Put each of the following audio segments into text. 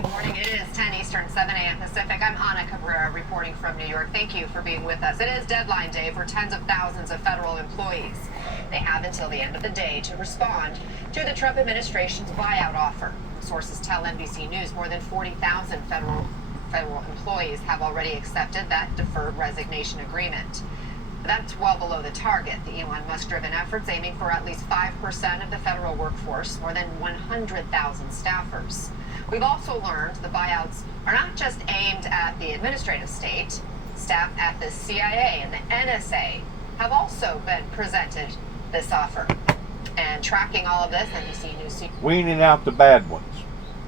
Good morning. It is 10 Eastern, 7 a.m. Pacific. I'm Ana Cabrera reporting from New York. Thank you for being with us. It is deadline day for tens of thousands of federal employees. They have until the end of the day to respond to the Trump administration's buyout offer. Sources tell NBC News more than 40,000 federal employees have already accepted that deferred resignation agreement. That's well below the target. The Elon Musk-driven efforts aiming for at least 5% of the federal workforce, more than 100,000 staffers. We've also learned the buyouts are not just aimed at the administrative state. Staff at the CIA and the NSA have also been presented this offer. And tracking all of this, NBC News weaning out the bad ones.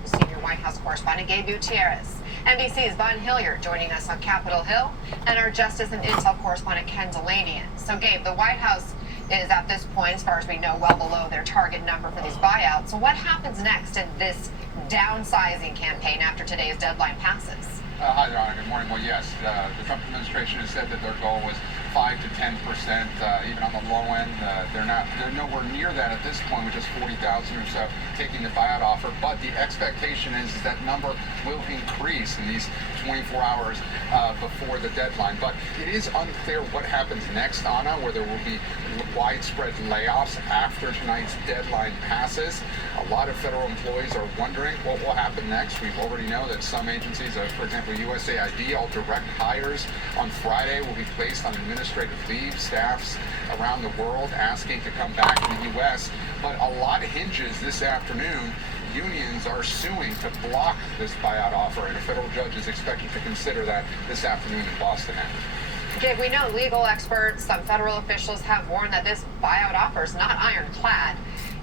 Senior White House correspondent Gabe Gutierrez. NBC's Von Hilliard joining us on Capitol Hill, and our Justice and Intel correspondent Ken Delanian. So Gabe, the White House is at this point, as far as we know, well below their target number for these buyouts. So what happens next in this downsizing campaign after today's deadline passes? Hi there, Ana. Good morning. Well, yes, the Trump administration has said that their goal was 5 to 10%, even on the low end. They're nowhere near that at this point, with just 40,000 or so taking the buyout offer. But the expectation is that number will increase in these 24 hours before the deadline. But it is unclear what happens next, Ana, where there will be widespread layoffs after tonight's deadline passes. A lot of federal employees are wondering what will happen next. We already know that some agencies, for example, USAID, all direct hires on Friday will be placed on administrative leave. Staffs around the world asking to come back to the U.S. But a lot hinges this afternoon. Unions are suing to block this buyout offer, and a federal judge is expected to consider that this afternoon in Boston. Gabe, we know legal experts, some federal officials have warned that this buyout offer is not ironclad.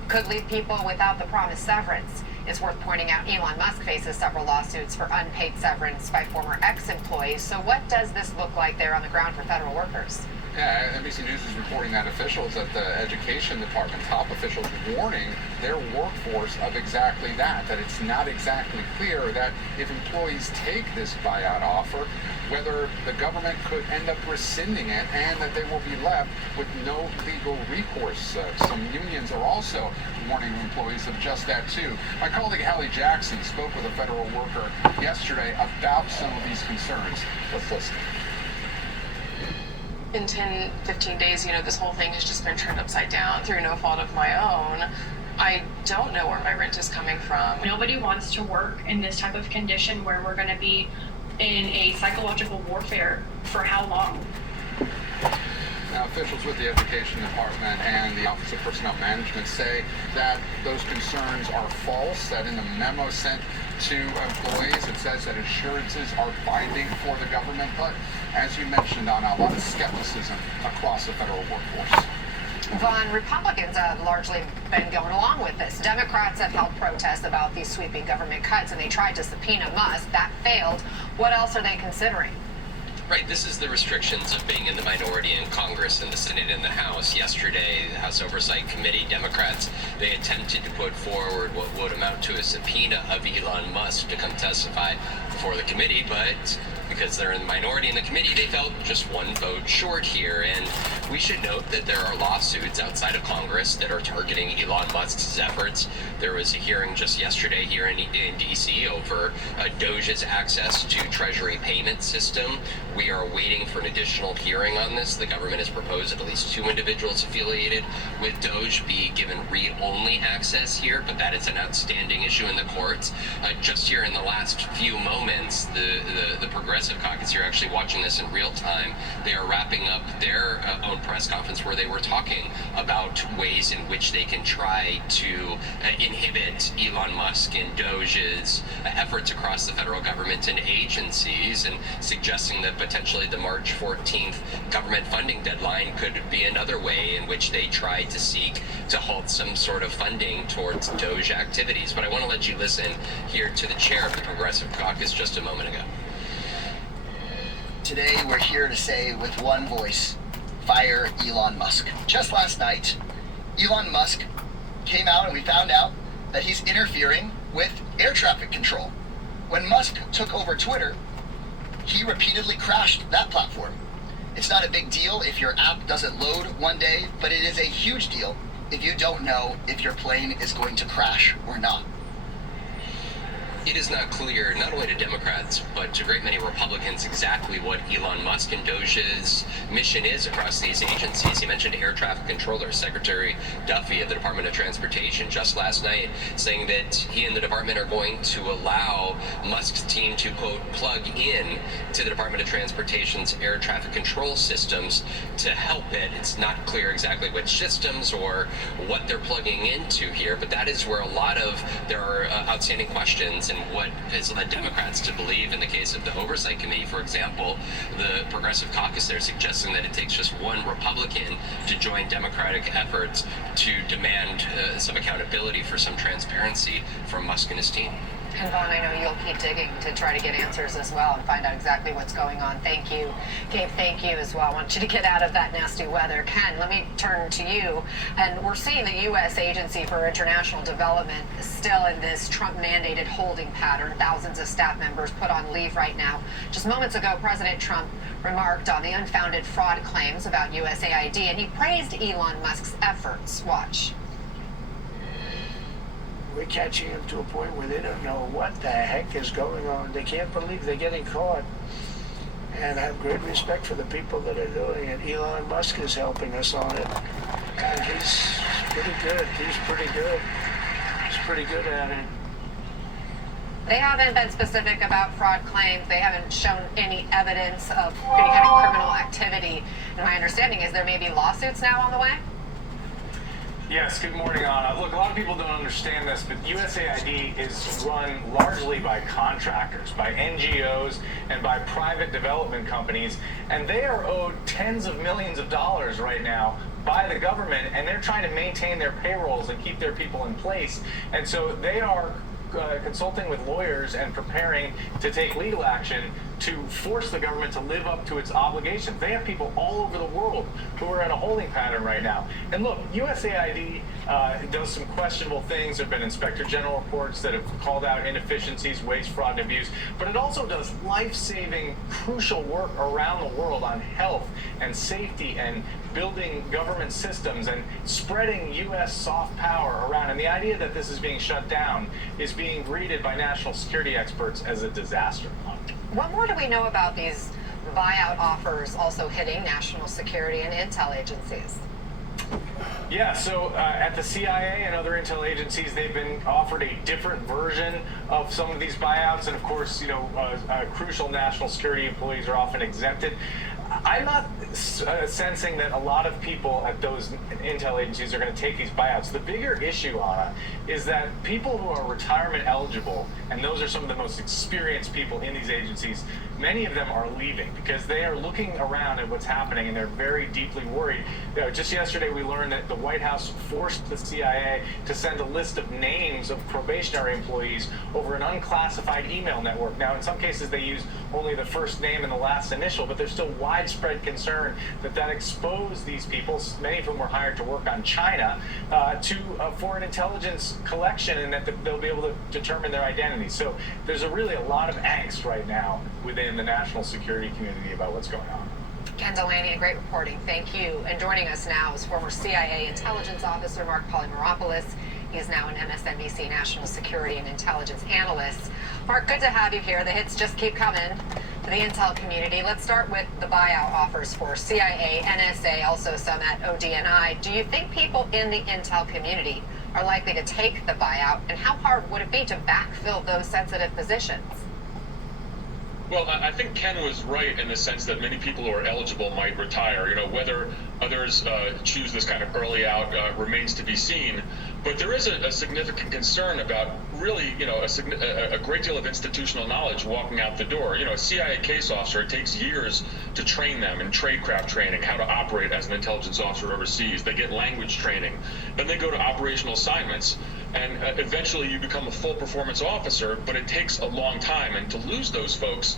It could leave people without the promised severance. It's worth pointing out Elon Musk faces several lawsuits for unpaid severance by former ex-employees. So what does this look like there on the ground for federal workers? Yeah, NBC News is reporting that officials at the Education Department, top officials, warning their workforce of exactly that it's not exactly clear that if employees take this buyout offer, whether the government could end up rescinding it and that they will be left with no legal recourse. Some unions are also warning employees of just that too. My colleague Hallie Jackson spoke with a federal worker yesterday about some of these concerns. Let's listen. In 10, 15 days, this whole thing has just been turned upside down through no fault of my own. I don't know where my rent is coming from. Nobody wants to work in this type of condition where we're going to be in a psychological warfare for how long? Now, officials with the Education Department and the Office of Personnel Management say that those concerns are false, that in the memo sent to employees, it says that assurances are binding for the government. But as you mentioned, Anna, a lot of skepticism across the federal workforce. Vaughn, Republicans have largely been going along with this. Democrats have held protests about these sweeping government cuts, and they tried to subpoena Musk. That failed. What else are they considering? Right, this is the restrictions of being in the minority in Congress, in the Senate, and the House. Yesterday, the House Oversight Committee, Democrats, they attempted to put forward what would amount to a subpoena of Elon Musk to come testify before the committee, but because they're in the minority in the committee, they felt just one vote short here. And we should note that there are lawsuits outside of Congress that are targeting Elon Musk's efforts. There was a hearing just yesterday here in D.C. over Doge's access to Treasury payment system. We are waiting for an additional hearing on this. The government has proposed that at least 2 individuals affiliated with Doge be given read-only access here, but that is an outstanding issue in the courts. Just here in the last few moments, the Progressive Caucus, you're actually watching this in real time, they are wrapping up their own press conference where they were talking about ways in which they can try to inhibit Elon Musk and Doge's efforts across the federal government and agencies, and suggesting that potentially the March 14th government funding deadline could be another way in which they try to seek to halt some sort of funding towards Doge activities. But I want to let you listen here to the chair of the Progressive Caucus just a moment ago. Today we're here to say with one voice, fire Elon Musk. Just last night, Elon Musk came out and we found out that he's interfering with air traffic control. When Musk took over Twitter, he repeatedly crashed that platform. It's not a big deal if your app doesn't load one day, but it is a huge deal if you don't know if your plane is going to crash or not. It is not clear, not only to Democrats, but to a great many Republicans, exactly what Elon Musk and Doge's mission is across these agencies. He mentioned Air Traffic Controller Secretary Duffy of the Department of Transportation just last night, saying that he and the department are going to allow Musk's team to, quote, plug in to the Department of Transportation's air traffic control systems to help it. It's not clear exactly which systems or what they're plugging into here, but that is where a lot of there are outstanding questions and what has led Democrats to believe, in the case of the Oversight Committee, for example, the Progressive Caucus there suggesting that it takes just one Republican to join Democratic efforts to demand some accountability for some transparency from Musk and his team. And Vaughn, I know you'll keep digging to try to get answers as well and find out exactly what's going on. Thank you. Gabe, thank you as well. I want you to get out of that nasty weather. Ken, let me turn to you. And we're seeing the U.S. Agency for International Development is still in this Trump-mandated holding pattern. Thousands of staff members put on leave right now. Just moments ago, President Trump remarked on the unfounded fraud claims about USAID, and he praised Elon Musk's efforts. Watch. We're catching them to a point where they don't know what the heck is going on. They can't believe they're getting caught. And I have great respect for the people that are doing it. Elon Musk is helping us on it. And he's pretty good. He's pretty good. He's pretty good at it. They haven't been specific about fraud claims. They haven't shown any evidence of any kind of criminal activity. And my understanding is there may be lawsuits now on the way. Yes, good morning, Anna. Look, a lot of people don't understand this, but USAID is run largely by contractors, by NGOs, and by private development companies, and they are owed tens of millions of dollars right now by the government, and they're trying to maintain their payrolls and keep their people in place. And so they are consulting with lawyers and preparing to take legal action to force the government to live up to its obligations. They have people all over the world who are in a holding pattern right now. And look, USAID does some questionable things. There have been Inspector General reports that have called out inefficiencies, waste, fraud, and abuse. But it also does life-saving, crucial work around the world on health and safety and building government systems and spreading U.S. soft power around. And the idea that this is being shut down is being greeted by national security experts as a disaster. What more do we know about these buyout offers also hitting national security and intel agencies? Yeah, so at the CIA and other intel agencies, they've been offered a different version of some of these buyouts. And of course, crucial national security employees are often exempted. I'm not sensing that a lot of people at those intel agencies are going to take these buyouts. The bigger issue, Anna, is that people who are retirement eligible, and those are some of the most experienced people in these agencies, many of them are leaving because they are looking around at what's happening and they're very deeply worried. Just yesterday we learned that the White House forced the CIA to send a list of names of probationary employees over an unclassified email network. Now, in some cases they use only the first name and the last initial, but there's still widespread concern that exposed these people, many of whom were hired to work on China, to foreign intelligence collection, and that they'll be able to determine their identity. So there's really a lot of angst right now within the national security community about what's going on. Ken Delaney, great reporting. Thank you. And joining us now is former CIA intelligence officer Mark Polymeropoulos. He is now an MSNBC national security and intelligence analyst. Mark, good to have you here. The hits just keep coming to the intel community. Let's start with the buyout offers for CIA, NSA, also some at ODNI. Do you think people in the intel community are likely to take the buyout? And how hard would it be to backfill those sensitive positions? Well, I think Ken was right in the sense that many people who are eligible might retire. Whether others choose this kind of early out remains to be seen. But there is a significant concern about really, a great deal of institutional knowledge walking out the door. A CIA case officer, it takes years to train them in tradecraft training, how to operate as an intelligence officer overseas. They get language training. Then they go to operational assignments. And eventually you become a full performance officer, but it takes a long time. And to lose those folks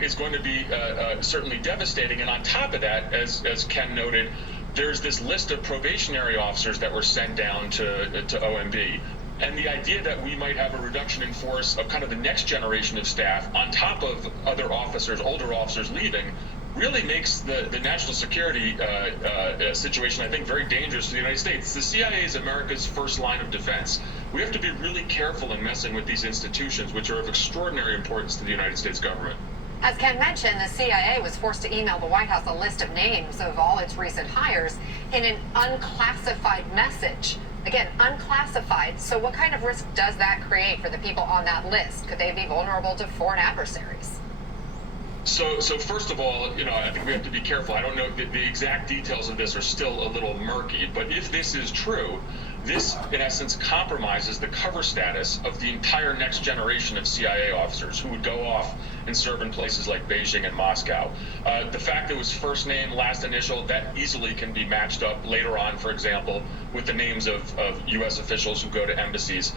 is going to be certainly devastating. And on top of that, as Ken noted, there's this list of probationary officers that were sent down to OMB. And the idea that we might have a reduction in force of kind of the next generation of staff on top of other officers, older officers leaving, really makes the national security situation, I think, very dangerous to the United States. The CIA is America's first line of defense. we have to be really careful in messing with these institutions, which are of extraordinary importance to the United States government. As Ken mentioned, the CIA was forced to email the White House a list of names of all its recent hires in an unclassified message. Again, unclassified. So what kind of risk does that create for the people on that list? Could they be vulnerable to foreign adversaries? So first of all, I think we have to be careful. I don't know, the exact details of this are still a little murky, but if this is true, this, in essence, compromises the cover status of the entire next generation of CIA officers who would go off and serve in places like Beijing and Moscow. The fact that it was first name, last initial, that easily can be matched up later on, for example, with the names of U.S. officials who go to embassies.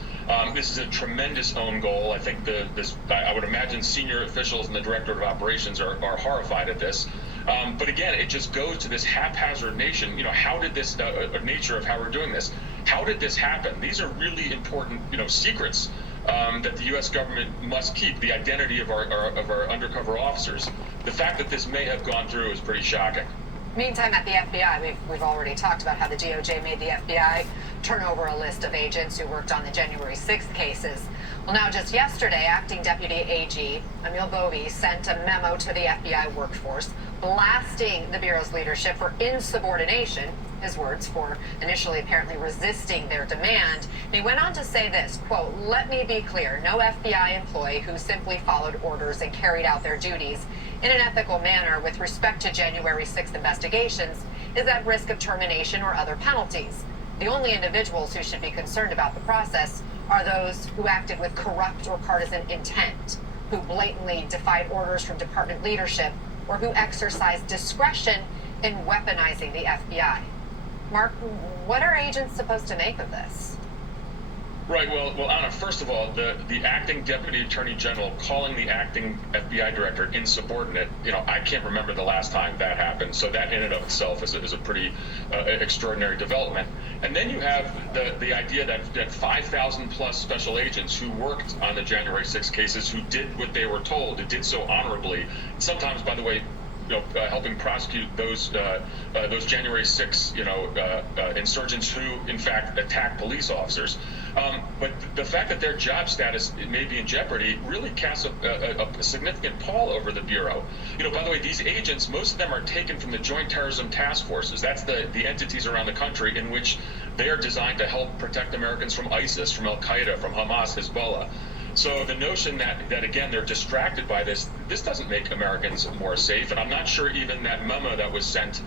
This is a tremendous own goal. I think I would imagine senior officials and the Director of Operations are horrified at this. But again, it just goes to this haphazard nation. How did this nature of how we're doing this? How did this happen? These are really important, secrets that the U.S. government must keep. The identity of our undercover officers. The fact that this may have gone through is pretty shocking. Meantime, at the FBI, we've already talked about how the DOJ made the FBI turn over a list of agents who worked on the January 6th cases. Well, now just yesterday, Acting Deputy AG Emil Bovee sent a memo to the FBI workforce blasting the Bureau's leadership for insubordination, his words, for initially apparently resisting their demand. And he went on to say this, quote, "Let me be clear, no FBI employee who simply followed orders and carried out their duties in an ethical manner with respect to January 6th investigations is at risk of termination or other penalties. The only individuals who should be concerned about the process are those who acted with corrupt or partisan intent, who blatantly defied orders from department leadership, or who exercised discretion in weaponizing the FBI." Mark, what are agents supposed to make of this? Right. Well, Anna, first of all, the acting deputy attorney general calling the acting FBI director insubordinate, I can't remember the last time that happened. So that in and of itself is a pretty extraordinary development. And then you have the idea that 5,000 plus special agents who worked on the January 6 cases, who did what they were told, who did so honorably, sometimes, by the way, helping prosecute those January 6, insurgents who, in fact, attacked police officers. But the fact that their job status may be in jeopardy really casts a significant pall over the Bureau. By the way, these agents, most of them are taken from the Joint Terrorism Task Forces. That's the entities around the country in which they are designed to help protect Americans from ISIS, from Al-Qaeda, from Hamas, Hezbollah. So the notion that again, they're distracted by this doesn't make Americans more safe. And I'm not sure even that memo that was sent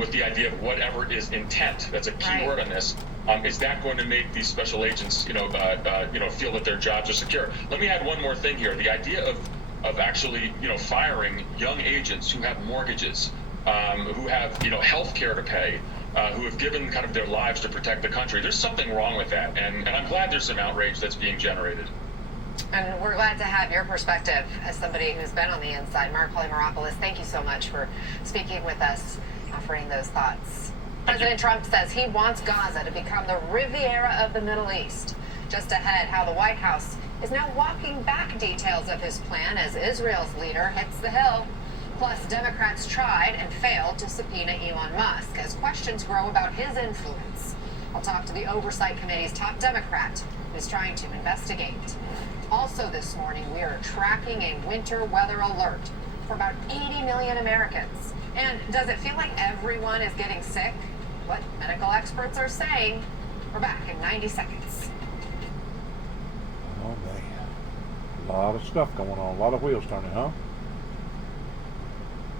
with the idea of whatever is intent, that's a key word on this, is that going to make these special agents, feel that their jobs are secure? Let me add one more thing here. The idea of actually, firing young agents who have mortgages, who have, health care to pay, who have given kind of their lives to protect the country. There's something wrong with that. And I'm glad there's some outrage that's being generated. And we're glad to have your perspective as somebody who's been on the inside. Mark Polymeropoulos, thank you so much for speaking with us, offering those thoughts. President Trump says he wants Gaza to become the Riviera of the Middle East. Just ahead, how the White House is now walking back details of his plan as Israel's leader hits the Hill. Plus, Democrats tried and failed to subpoena Elon Musk as questions grow about his influence. I'll talk to the Oversight Committee's top Democrat who's trying to investigate. Also this morning, we are tracking a winter weather alert for about 80 million Americans. And does it feel like everyone is getting sick? What medical experts are saying. We're back in 90 seconds. Oh, man. A lot of stuff going on. A lot of wheels turning, huh?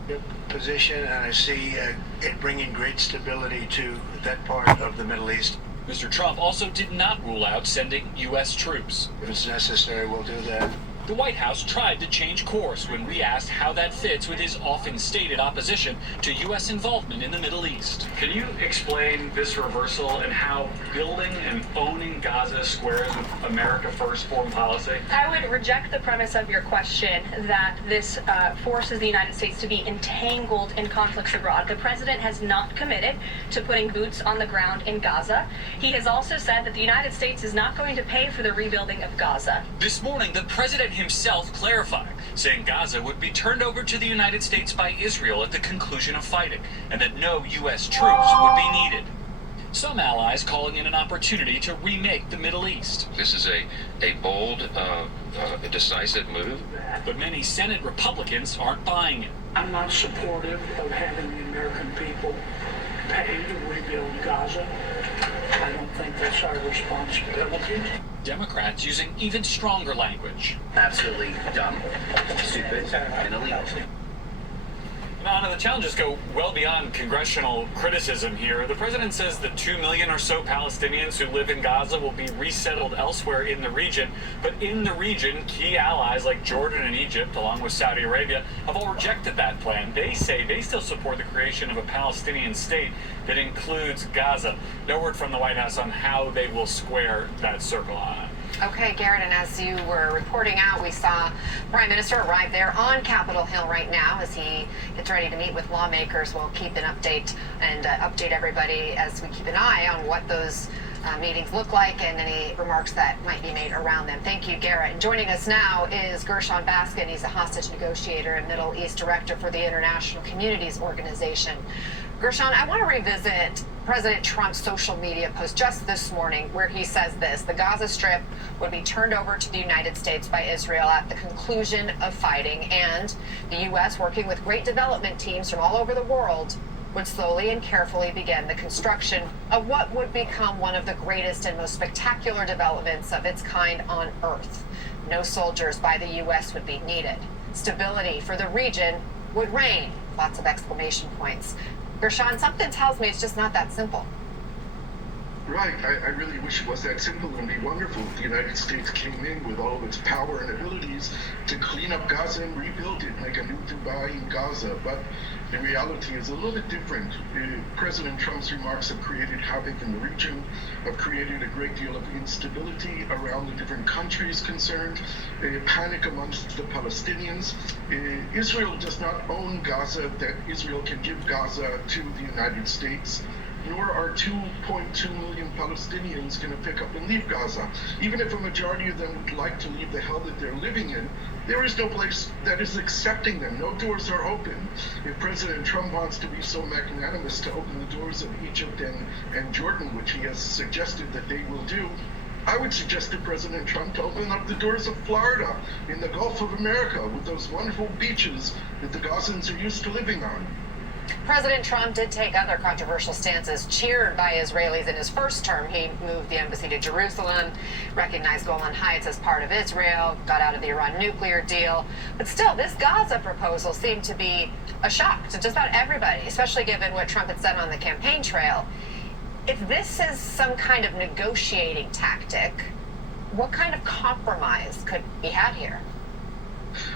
Good position, and I see it bringing great stability to that part of the Middle East. Mr. Trump also did not rule out sending U.S. troops. If it's necessary, we'll do that. The White House tried to change course when we asked how that fits with his often stated opposition to U.S. involvement in the Middle East. Can you explain this reversal and how building and owning Gaza squares with America First foreign policy? I would reject the premise of your question that this forces the United States to be entangled in conflicts abroad. The president has not committed to putting boots on the ground in Gaza. He has also said that the United States is not going to pay for the rebuilding of Gaza. This morning, the president himself clarifying, saying Gaza would be turned over to the United States by Israel at the conclusion of fighting, and that no U.S. troops would be needed. Some allies calling it an opportunity to remake the Middle East. This is a bold, a decisive move. But many Senate Republicans aren't buying it. I'm not supportive of having the American people pay to rebuild Gaza. I don't think that's our responsibility. Democrats using even stronger language. Absolutely dumb, stupid, and illegal. Anna, the challenges go well beyond congressional criticism here. The president says the 2 million or so Palestinians who live in Gaza will be resettled elsewhere in the region. But in the region, key allies like Jordan and Egypt, along with Saudi Arabia, have all rejected that plan. They say they still support the creation of a Palestinian state that includes Gaza. No word from the White House on how they will square that circle, Anna. Okay, Garrett, and as you were reporting out, we saw Prime Minister arrive there on Capitol Hill right now as he gets ready to meet with lawmakers. We'll keep an update and update everybody as we keep an eye on what those meetings look like and any remarks that might be made around them. Thank you, Garrett. And joining us now is Gershon Baskin. He's a hostage negotiator and Middle East director for the International Communities Organization. Gershon, I want to revisit President Trump's social media post just this morning where he says this: the Gaza Strip would be turned over to the United States by Israel at the conclusion of fighting, and the U.S., working with great development teams from all over the world, would slowly and carefully begin the construction of what would become one of the greatest and most spectacular developments of its kind on Earth. No soldiers by the U.S. would be needed. Stability for the region would reign. Lots of exclamation points. Gershon, something tells me it's just not that simple. Right. I really wish it was that simple. It would be wonderful if the United States came in with all of its power and abilities to clean up Gaza and rebuild it, make a new Dubai in Gaza. But the reality is a little bit different. President Trump's remarks have created havoc in the region, have created a great deal of instability around the different countries concerned, panic amongst the Palestinians. Israel does not own Gaza, that Israel can give Gaza to the United States, nor are 2.2 million Palestinians going to pick up and leave Gaza. Even if a majority of them would like to leave the hell that they're living in, there is no place that is accepting them. No doors are open. If President Trump wants to be so magnanimous to open the doors of Egypt and Jordan, which he has suggested that they will do, I would suggest to President Trump to open up the doors of Florida in the Gulf of America with those wonderful beaches that the Gazans are used to living on. President Trump did take other controversial stances, cheered by Israelis in his first term. He moved the embassy to Jerusalem, recognized Golan Heights as part of Israel, got out of the Iran nuclear deal. But still, this Gaza proposal seemed to be a shock to just about everybody, especially given what Trump had said on the campaign trail. If this is some kind of negotiating tactic, what kind of compromise could be had here?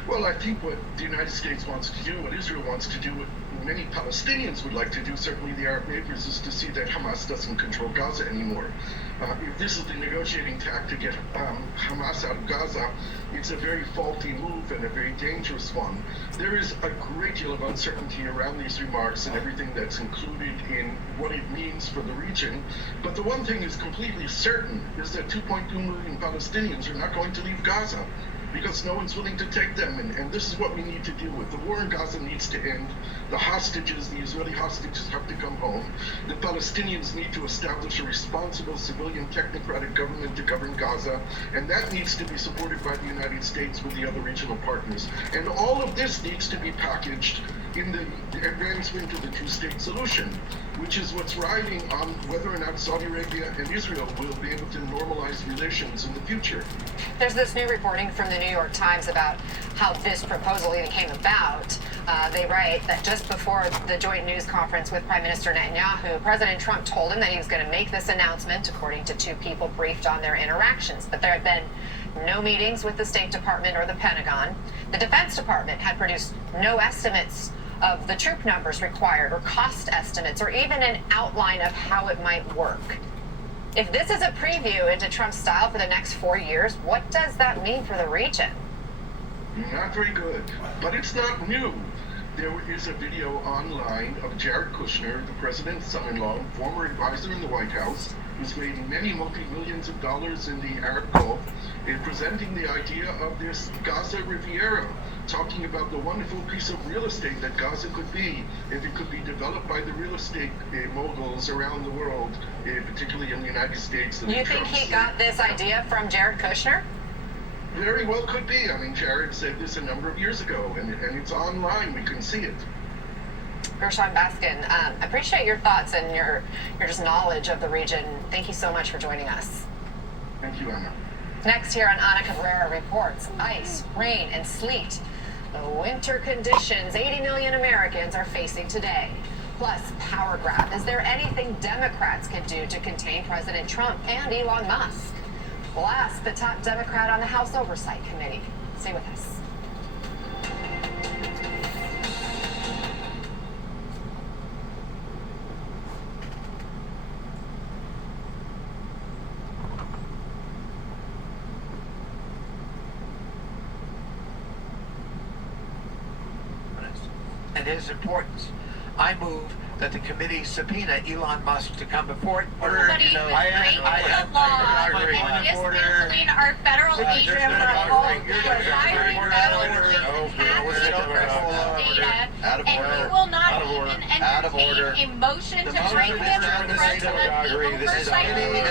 Well, I think what the United States wants to do, what Israel wants to do, what many Palestinians would like to do, certainly the Arab neighbors, is to see that Hamas doesn't control Gaza anymore. If this is the negotiating tactic to get Hamas out of Gaza, it's a very faulty move and a very dangerous one. There is a great deal of uncertainty around these remarks and everything that's included in what it means for the region. But the one thing is completely certain is that 2.2 million Palestinians are not going to leave Gaza, because no one's willing to take them, and this is what we need to deal with. The war in Gaza needs to end. The hostages, the Israeli hostages, have to come home. The Palestinians need to establish a responsible civilian technocratic government to govern Gaza, and that needs to be supported by the United States with the other regional partners. And all of this needs to be packaged in the advancement of the two-state solution, which is what's riding on whether or not Saudi Arabia and Israel will be able to normalize relations in the future. There's this new reporting from the New York Times about how this proposal even came about. They write that just before the joint news conference with Prime Minister Netanyahu, President Trump told him that he was going to make this announcement, according to two people briefed on their interactions. But there had been no meetings with the State Department or the Pentagon. The Defense Department had produced no estimates of the troop numbers required or cost estimates or even an outline of how it might work. If this is a preview into Trump's style for the next 4 years, what does that mean for the region? Not very good, but it's not new. There is a video online of Jared Kushner, the president's son-in-law, former advisor in the White House, who's made many multi-millions of dollars in the Arab Gulf, presenting the idea of this Gaza Riviera, talking about the wonderful piece of real estate that Gaza could be if it could be developed by the real estate moguls around the world, particularly in the United States. You think he got this idea from Jared Kushner? Very well could be. I mean, Jared said this a number of years ago, and it's online. We can see it. Gershon Baskin, appreciate your thoughts and your just knowledge of the region. Thank you so much for joining us. Thank you, Anna. Next here on Ana Cabrera reports, ice, rain, and sleet. The winter conditions 80 million Americans are facing today. Plus, power grab. Is there anything Democrats can do to contain President Trump and Elon Musk? We'll ask the top Democrat on the House Oversight Committee. Stay with us. And his importance. I move that the committee subpoena Elon Musk to come before it. Somebody breaking the law and dismantling our federal agents that hold violating data, and he will not even entertain a motion to bring him to the president oversight committee.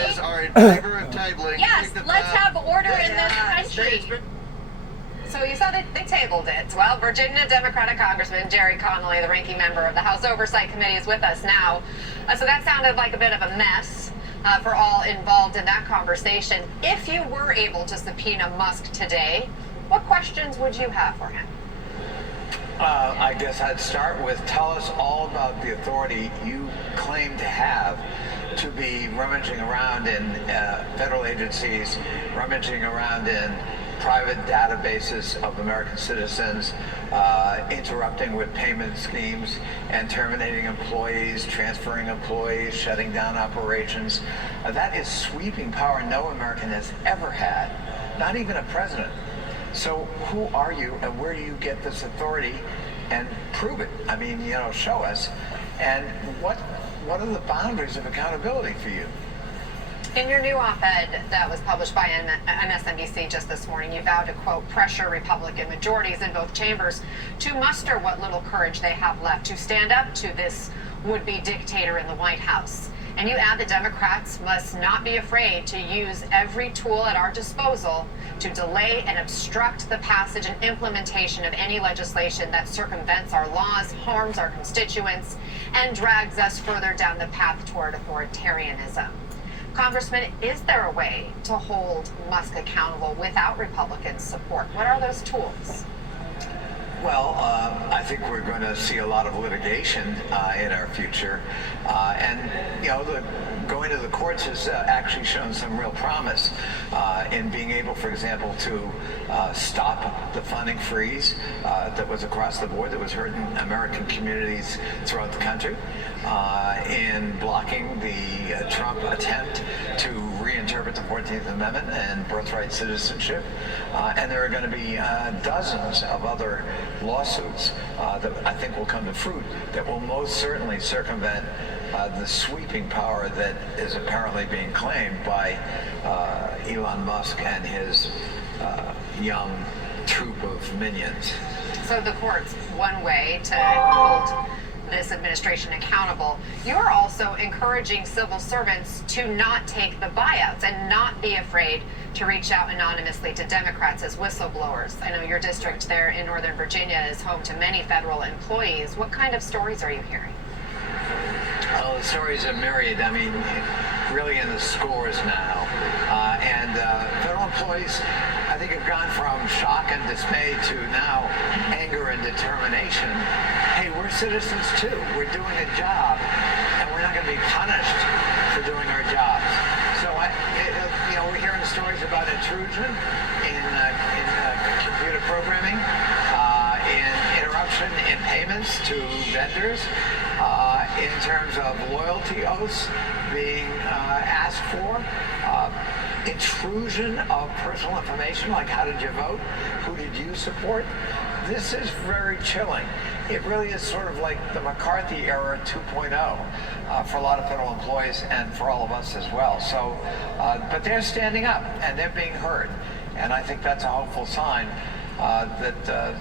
Yes, let's have order in this country. So you saw that they tabled it. Well, Virginia Democratic Congressman Jerry Connolly, the ranking member of the House Oversight Committee, is with us now. So that sounded like a bit of a mess for all involved in that conversation. If you were able to subpoena Musk today, what questions would you have for him? I guess I'd start with, tell us all about the authority you claim to have to be rummaging around in federal agencies, rummaging around in private databases of American citizens, interrupting with payment schemes and terminating employees, transferring employees, shutting down operations. That is sweeping power no American has ever had, not even a president. So who are you and where do you get this authority? And prove it. I mean, you know, show us. And what are the boundaries of accountability for you? In your new op-ed that was published by MSNBC just this morning, you vowed to, quote, pressure Republican majorities in both chambers to muster what little courage they have left to stand up to this would-be dictator in the White House. And you add the Democrats must not be afraid to use every tool at our disposal to delay and obstruct the passage and implementation of any legislation that circumvents our laws, harms our constituents, and drags us further down the path toward authoritarianism. Congressman, is there a way to hold Musk accountable without Republican support? What are those tools? Well, I think we're going to see a lot of litigation in our future. And, you know, going to the courts has actually shown some real promise in being able, for example, to stop the funding freeze that was across the board, that was hurting American communities throughout the country, in blocking the Trump attempt to reinterpret the 14th Amendment and birthright citizenship. And there are going to be dozens of other lawsuits that I think will come to fruit that will most certainly circumvent the sweeping power that is apparently being claimed by Elon Musk and his young troop of minions. So the court's one way to hold this administration accountable. You're also encouraging civil servants to not take the buyouts and not be afraid to reach out anonymously to Democrats as whistleblowers. I know your district there in Northern Virginia is home to many federal employees. What kind of stories are you hearing? Well, the stories are myriad. I mean, really in the scores now. And federal employees, I think, have gone from shock and dismay to now anger and determination. Hey, we're citizens too. We're doing a job, and we're not going to be punished for doing our jobs. So, you know, we're hearing stories about intrusion in computer programming, in interruption in payments to vendors, in terms of loyalty oaths being asked for, intrusion of personal information, like how did you vote, who did you support. this is very chilling. It really is sort of like the McCarthy era 2.0 for a lot of federal employees and for all of us as well. So, but they're standing up and they're being heard. And I think that's a hopeful sign that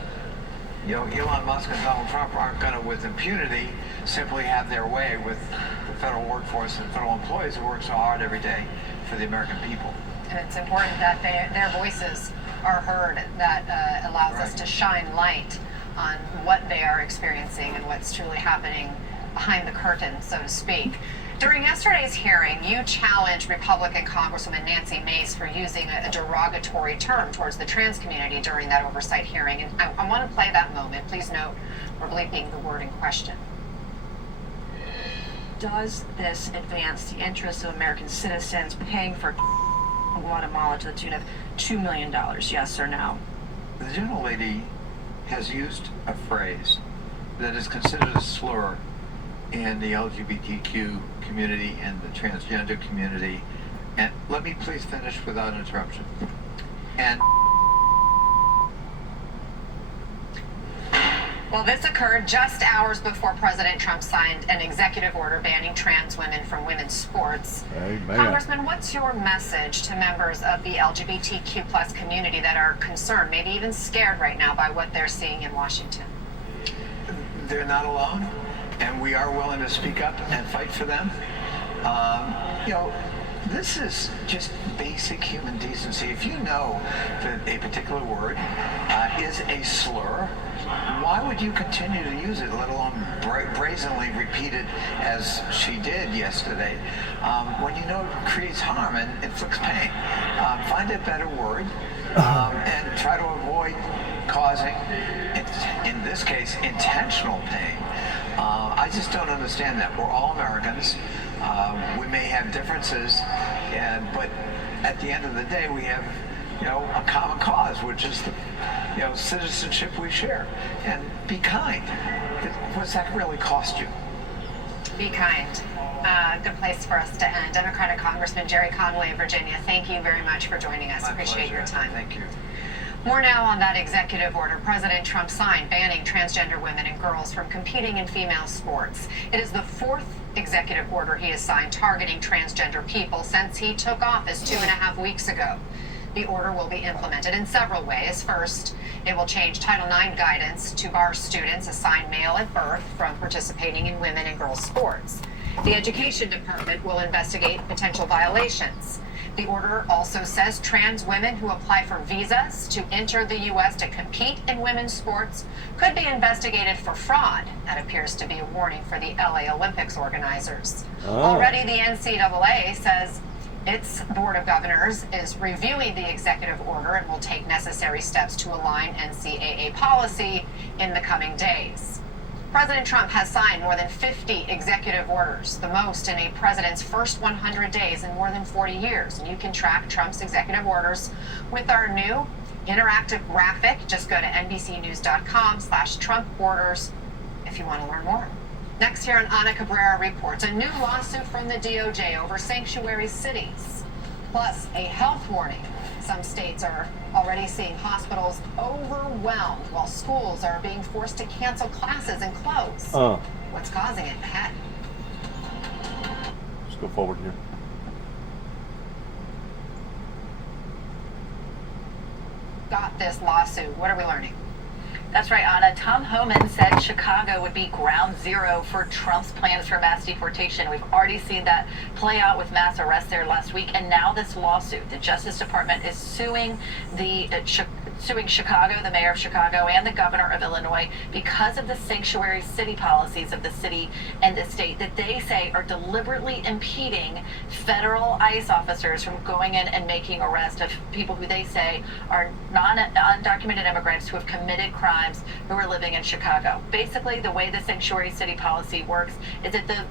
Elon Musk and Donald Trump aren't going to, with impunity, simply have their way with the federal workforce and federal employees who work so hard every day for the American people. And it's important that their voices are heard. That allows us to shine light on what they are experiencing and what's truly happening behind the curtain, so to speak. During yesterday's hearing, you challenged Republican Congresswoman Nancy Mace for using a derogatory term towards the trans community during that oversight hearing. And I want to play that moment. Please note we're bleeping the word in question. Does this advance the interests of American citizens paying for Guatemala to the tune of $2 million, yes or no? The gentlelady has used a phrase that is considered a slur in the LGBTQ community and the transgender community. And let me please finish without interruption. And well, this occurred just hours before President Trump signed an executive order banning trans women from women's sports. Amen. Congressman, what's your message to members of the LGBTQ plus community that are concerned, maybe even scared right now by what they're seeing in Washington? They're not alone, and we are willing to speak up and fight for them. This is just basic human decency. If you know that a particular word is a slur, why would you continue to use it, let alone brazenly repeat it as she did yesterday, when you know it creates harm and inflicts pain? Find a better word and try to avoid causing, in this case, intentional pain. I just don't understand that. We're all Americans. We may have differences, but at the end of the day, we have, a common cause, which is the, citizenship we share. And be kind. What does that really cost you? Be kind. Good place for us to end. Democratic Congressman Jerry Conway of Virginia, thank you very much for joining us. Appreciate your time. Thank you. More now on that executive order President Trump signed banning transgender women and girls from competing in female sports. It is the fourth executive order he has signed targeting transgender people since he took office 2.5 weeks ago. The order will be implemented in several ways. First, it will change Title IX guidance to bar students assigned male at birth from participating in women and girls sports. The Education Department will investigate potential violations. The order also says trans women who apply for visas to enter the U.S. to compete in women's sports could be investigated for fraud. That appears to be a warning for the LA Olympics organizers. Already, the NCAA says its Board of Governors is reviewing the executive order and will take necessary steps to align NCAA policy in the coming days. President Trump has signed more than 50 executive orders, the most in a president's first 100 days in more than 40 years. And you can track Trump's executive orders with our new interactive graphic. Just go to NBCnews.com/Trump orders if you want to learn more. Next here on Ana Cabrera Reports, a new lawsuit from the DOJ over sanctuary cities, plus a health warning. Some states are already seeing hospitals overwhelmed while schools are being forced to cancel classes and close. What's causing it? Ahead. Let's go forward here. Got this lawsuit. What are we learning? That's right, Anna. Tom Homan said Chicago would be ground zero for Trump's plans for mass deportation. We've already seen that play out with mass arrests there last week, and now this lawsuit. The Justice Department is suing Chicago, the mayor of Chicago, and the governor of Illinois because of the sanctuary city policies of the city and the state that they say are deliberately impeding federal ICE officers from going in and making arrests of people who they say are undocumented immigrants who have committed crimes who are living in Chicago. Basically, the way the sanctuary city policy works is that the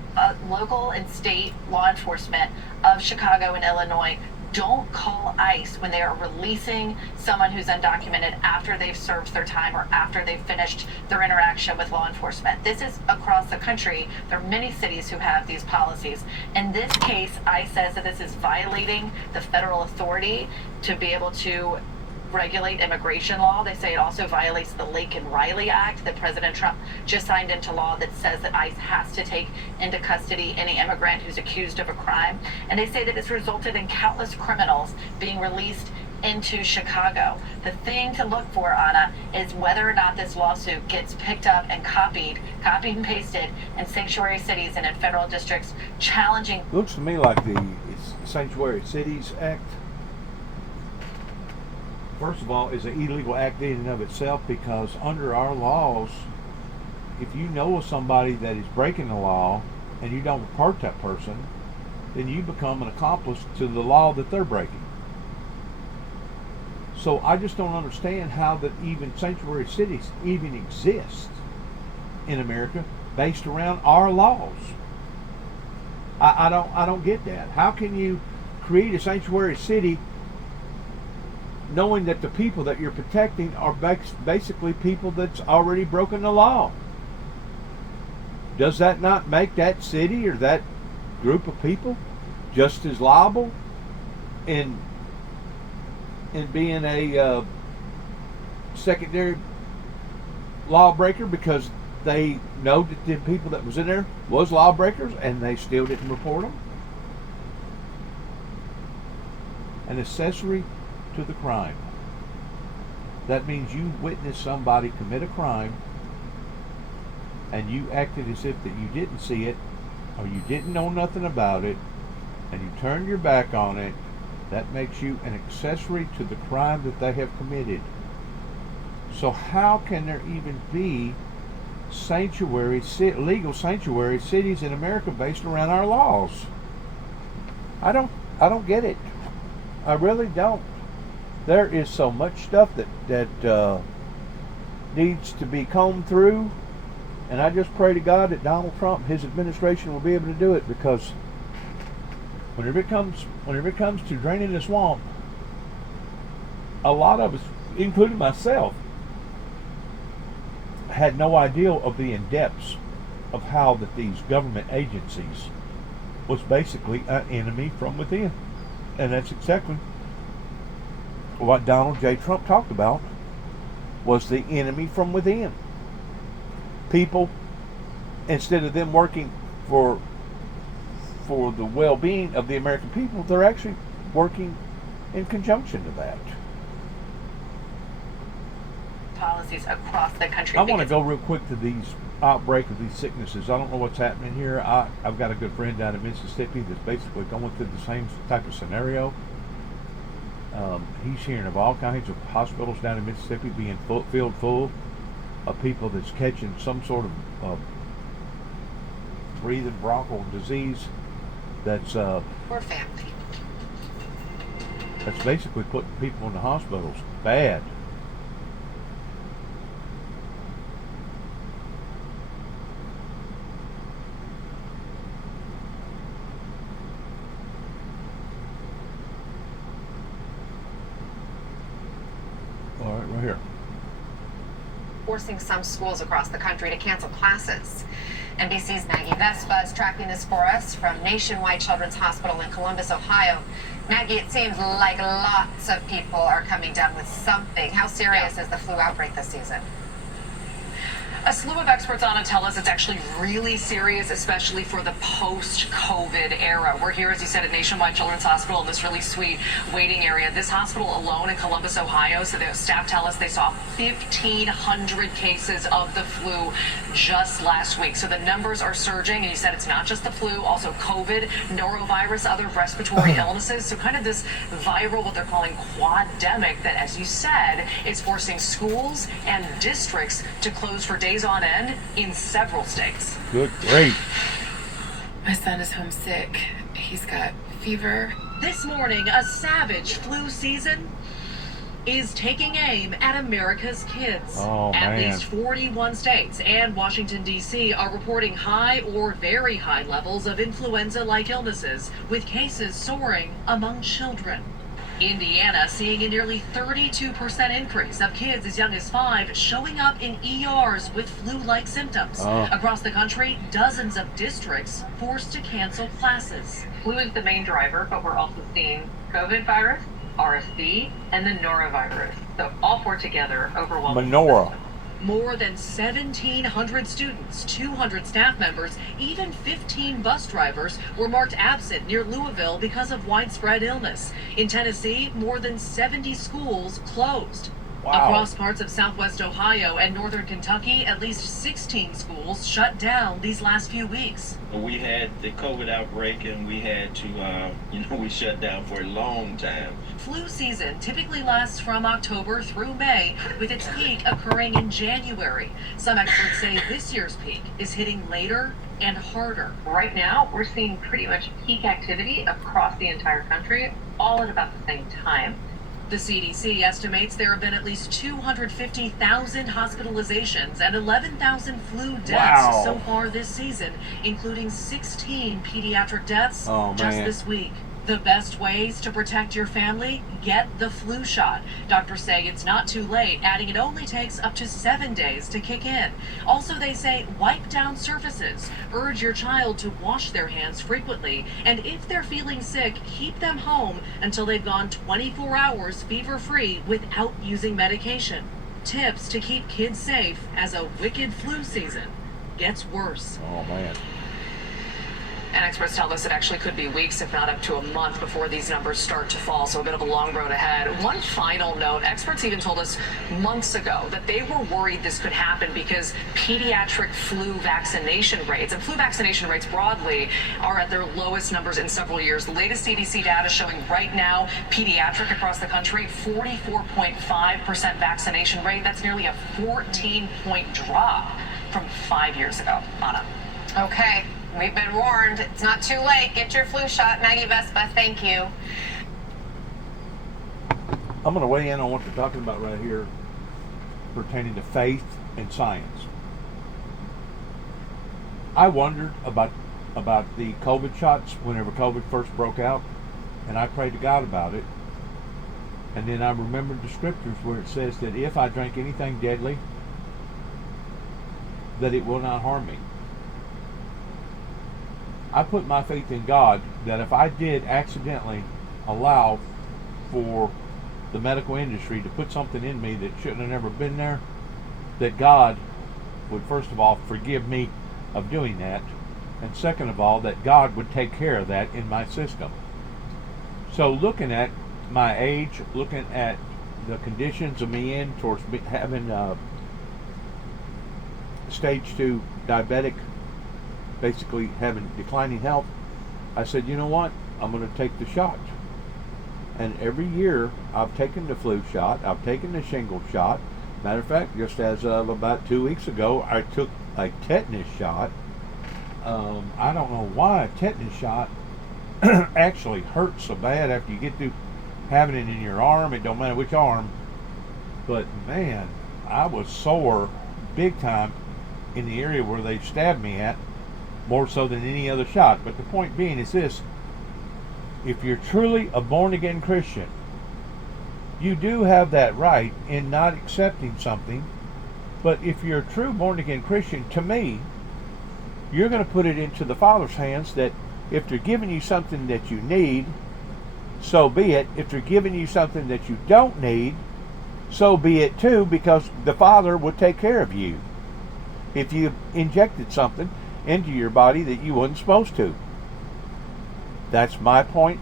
local and state law enforcement of Chicago and Illinois don't call ICE when they are releasing someone who's undocumented after they've served their time or after they've finished their interaction with law enforcement. This is across the country. There are many cities who have these policies. In this case, ICE says that this is violating the federal authority to be able to regulate immigration law. They say it also violates the Lake and Riley Act that President Trump just signed into law that says that ICE has to take into custody any immigrant who's accused of a crime. And they say that it's resulted in countless criminals being released into Chicago. The thing to look for, Anna, is whether or not this lawsuit gets picked up and copied and pasted in sanctuary cities and in federal districts, challenging. Looks to me like the Sanctuary Cities Act, first of all, is an illegal act in and of itself, because under our laws, if you know of somebody that is breaking the law and you don't report that person, then you become an accomplice to the law that they're breaking. So I just don't understand how that even sanctuary cities even exist in America based around our laws. I don't get that. How can you create a sanctuary city knowing that the people that you're protecting are basically people that's already broken the law? Does that not make that city or that group of people just as liable in being a secondary lawbreaker, because they know that the people that was in there was lawbreakers and they still didn't report them? An accessory to the crime. That means you witnessed somebody commit a crime and you acted as if that you didn't see it, or you didn't know nothing about it, and you turned your back on it. That makes you an accessory to the crime that they have committed. So how can there even be legal sanctuary cities in America based around our laws? I don't get it. I really don't. There is so much stuff that needs to be combed through, and I just pray to God that Donald Trump and his administration will be able to do it, because whenever it comes to draining the swamp, a lot of us, including myself, had no idea of the in-depths of how that these government agencies was basically an enemy from within. And that's exactly what Donald J. Trump talked about, was the enemy from within. People, instead of them working for the well-being of the American people, they're actually working in conjunction to that. Policies across the country. I want to go real quick to these outbreak of these sicknesses. I don't know what's happening here. I've got a good friend down in Mississippi that's basically going through the same type of scenario. He's hearing of all kinds of hospitals down in Mississippi being filled full of people that's catching some sort of breathing bronchial disease that's Poor family. That's basically putting people in the hospitals. Bad. All right, right here. Forcing some schools across the country to cancel classes. NBC's Maggie Vespa is tracking this for us from Nationwide Children's Hospital in Columbus, Ohio. Maggie, it seems like lots of people are coming down with something. How serious is the flu outbreak this season? A slew of experts on it tell us it's actually really serious, especially for the post-COVID era. We're here, as you said, at Nationwide Children's Hospital in this really sweet waiting area. This hospital alone in Columbus, Ohio, so the staff tell us they saw 1,500 cases of the flu just last week. So the numbers are surging, and you said it's not just the flu, also COVID, norovirus, other respiratory illnesses. So kind of this viral, what they're calling quademic, that, as you said, is forcing schools and districts to close for days on end in several states. Good, great. My son is homesick. He's got fever. This morning, a savage flu season is taking aim at America's kids. At least 41 states and Washington, D.C. are reporting high or very high levels of influenza-like illnesses, with cases soaring among children. Indiana seeing a nearly 32% increase of kids as young as 5 showing up in ERs with flu-like symptoms. Across the country, dozens of districts forced to cancel classes. Flu is the main driver, but we're also seeing COVID virus, RSV, and the norovirus. So all four together overwhelm. Menorah. More than 1,700 students, 200 staff members, even 15 bus drivers were marked absent near Louisville because of widespread illness. In Tennessee, more than 70 schools closed. Wow. Across parts of southwest Ohio and northern Kentucky, at least 16 schools shut down these last few weeks. We had the COVID outbreak and we had to, we shut down for a long time. Flu season typically lasts from October through May, with its peak occurring in January. Some experts say this year's peak is hitting later and harder. Right now, we're seeing pretty much peak activity across the entire country, all at about the same time. The CDC estimates there have been at least 250,000 hospitalizations and 11,000 flu deaths so far this season, including 16 pediatric deaths just this week. The best ways to protect your family? Get the flu shot. Doctors say it's not too late, adding it only takes up to 7 days to kick in. Also, they say wipe down surfaces. Urge your child to wash their hands frequently. And if they're feeling sick, keep them home until they've gone 24 hours fever-free without using medication. Tips to keep kids safe as a wicked flu season gets worse. Oh, man. And experts tell us it actually could be weeks, if not up to a month, before these numbers start to fall. So a bit of a long road ahead. One final note, experts even told us months ago that they were worried this could happen because pediatric flu vaccination rates, and flu vaccination rates broadly, are at their lowest numbers in several years. The latest CDC data showing right now, pediatric across the country, 44.5% vaccination rate. That's nearly a 14-point drop from 5 years ago. Anna. Okay. We've been warned. It's not too late. Get your flu shot, Maggie Vespa. Thank you. I'm going to weigh in on what you're talking about right here pertaining to faith and science. I wondered about the COVID shots whenever COVID first broke out, and I prayed to God about it. And then I remembered the scriptures where it says that if I drink anything deadly, that it will not harm me. I put my faith in God that if I did accidentally allow for the medical industry to put something in me that shouldn't have never been there, that God would first of all forgive me of doing that, and second of all, that God would take care of that in my system. So looking at my age, looking at the conditions of me in towards having stage 2 diabetic, basically having declining health, I said, you know what, I'm going to take the shot. And every year I've taken the flu shot, I've taken the shingle shot. Matter of fact, just as of about 2 weeks ago, I took a tetanus shot. I don't know why a tetanus shot actually hurts so bad after you get through having it in your arm. It don't matter which arm, but man, I was sore big time in the area where they stabbed me at, more so than any other shot. But the point being is this: if you're truly a born-again Christian, you do have that right in not accepting something. But if you're a true born-again Christian, to me, you're going to put it into the Father's hands, that if they're giving you something that you need, so be it. If they're giving you something that you don't need, so be it too, because the Father will take care of you if you injected something into your body that you wasn't supposed to. That's my point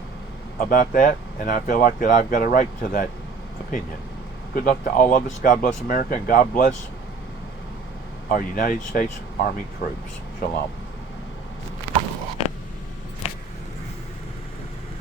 about that, and I feel like that I've got a right to that opinion. Good luck to all of us. God bless America, and God bless our United States Army troops. Shalom.